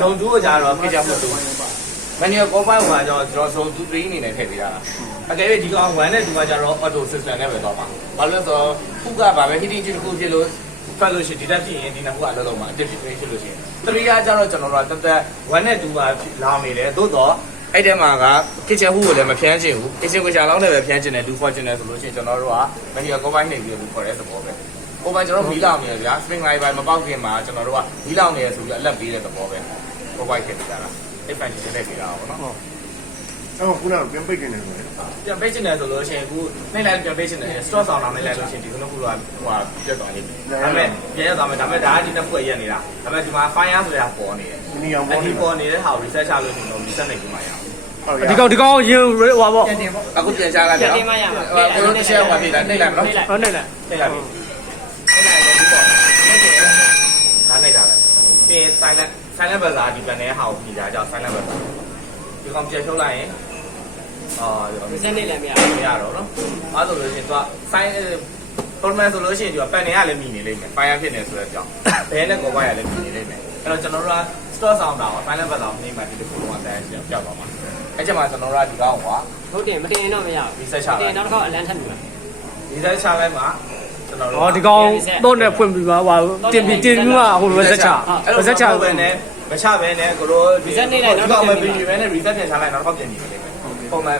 စုံတူးကြတော့ခေချာမတူမန်နျူကောပိုင်းမှာကျတော့စုံတူး3အနေနဲ့ထည့်ပေးတာအကယ်၍ဒီကောင်1နဲ့2ကကျတော့ auto system နဲ့ပဲတော့ပါဘာလို့လဲဆိုတော့ခုကဗာပဲ heating တစ်ခုဖြစ်လို့ဖတ်လို့ရှိရင်ဒီတက်ဖြစ်ရင်ဒီနှစ်ခုအလုံးလုံးမှာအတစ်ဖြစ်ဖြစ်လို့ရှိရင်3ကကျတော့ကျွန်တော်တို့ကတက်1နဲ့2ကလောင်းနေတယ်သို့တော့အဲ့တဲမှာက kitchen ဟူကိုလည်းမဖြန်းချင်ဘူး kitchen ကိုရှာလောင်းနဲ့ပဲဖြန်းချင်တယ်2 fortune ဆိုလို့ရှိရင်ကျွန်တော်တို့ကမန်နျူကောပိုင်းနှိပ်ပြီးလို့ခေါ်တဲ့သဘောပဲကိုပိုင်းကျွန်တော်မီးလောင်နေတယ်ဗျာ spring light ပိုင်းမပေါက်ခင်မှာကျွန်တော်တို့ကမီးလောင်နေရဆိုပြီးအလက်ပေးတဲ့သဘောပဲကိုပိုင်းဖြစ်နေတာအဲ့ fancy နဲ့ပေးတာပေါ့နော်အဲ့ခုနကပြန်ပိတ်နေတယ်ဆိုရင်ပြန်ပိတ်ချင်တယ်ဆိုလို့ရှိရင်အခုနှိမ့်လိုက်ပြန်ပိတ်ချင်တယ် store ဆောင်လာနှိမ့်လိုက်လို့ရှိရင်ဒီကုန်းကုလောဟိုပြတ်သွားလိမ့်မယ်ဒါပေမဲ့ပြန်ရသွားမယ်ဒါပေမဲ့ဒါကဒီတစ်ဖွဲ့ရက်နေတာဒါပေမဲ့ဒီမှာ fire ဆိုတာပေါ်နေတယ်ဒီနေအောင်ပေါ်နေတဲ့ဟာကို reset ချလို့ရှိရင်တော့ reset နိုင်ကြမှာရအောင်ဒီကောင်ရင်ဟွာပေါ့အခုပြန်ချလိုက်ပြန်တင်မရမှာကိုလိုတစ်ချက်ဟိုပြတာနှိမ့်လိုက်မနော်ဟုတ်နေလားနှိမ့်လိုက်ပြီနှိမ့်လိုက်တယ်ဒီပေါ်နှိမ့်တယ်ဒါနှိမ့်တာလေပြင် silent buzzer ဒီပြန်တဲ့ဟာကိုပြင်ကြကြောက် silent buzzer ဒီကောင်ပြန်ထုတ်လိုက်ရင်ဒီစနေလည်းမရမရတော့နော်အဲ့ဆိုလို့ရှိရင်သူက sign format ဆိုလို့ရှိရင်ဒီကပန်နေရလည်းမိနေလိမ့်မယ် fire ဖြစ်နေဆိုတဲ့အကြောင်းဘဲနဲ့ကောပိုင်းရလည်းမိနေလိမ့်မယ်အဲ့တော့ကျွန်တော်တို့က store sound တာကို silent buzzer ကိုနှိမ့်မှဒီတစ်ခုလုံးကတန်းပြောက်သွားမှာအဲ့ချက်မှာကျွန်တော်တို့ကဒီကောင်ကဟုတ်တယ်မတင်တော့မရဘူး reset ချလိုက်တင်နောက်တစ်ခါအလန်းထပ်ပြီ reset ချလိုက်မှာကျွန်တော်တို့ဒီကောင်တော့နဲ့ဖွင့်ပြီးပါဟိုတင်ပြီးမှဟို reset ချreset ချပဲနဲ့မချပဲနဲ့ကိုလို reset နေလိုက်နောက်တစ်ခါပဲပြီးပဲနဲ့ reset ပြန်ချလိုက်နောက်တစ်ခါပြန်ကြည့်မယ်ပုံမှန်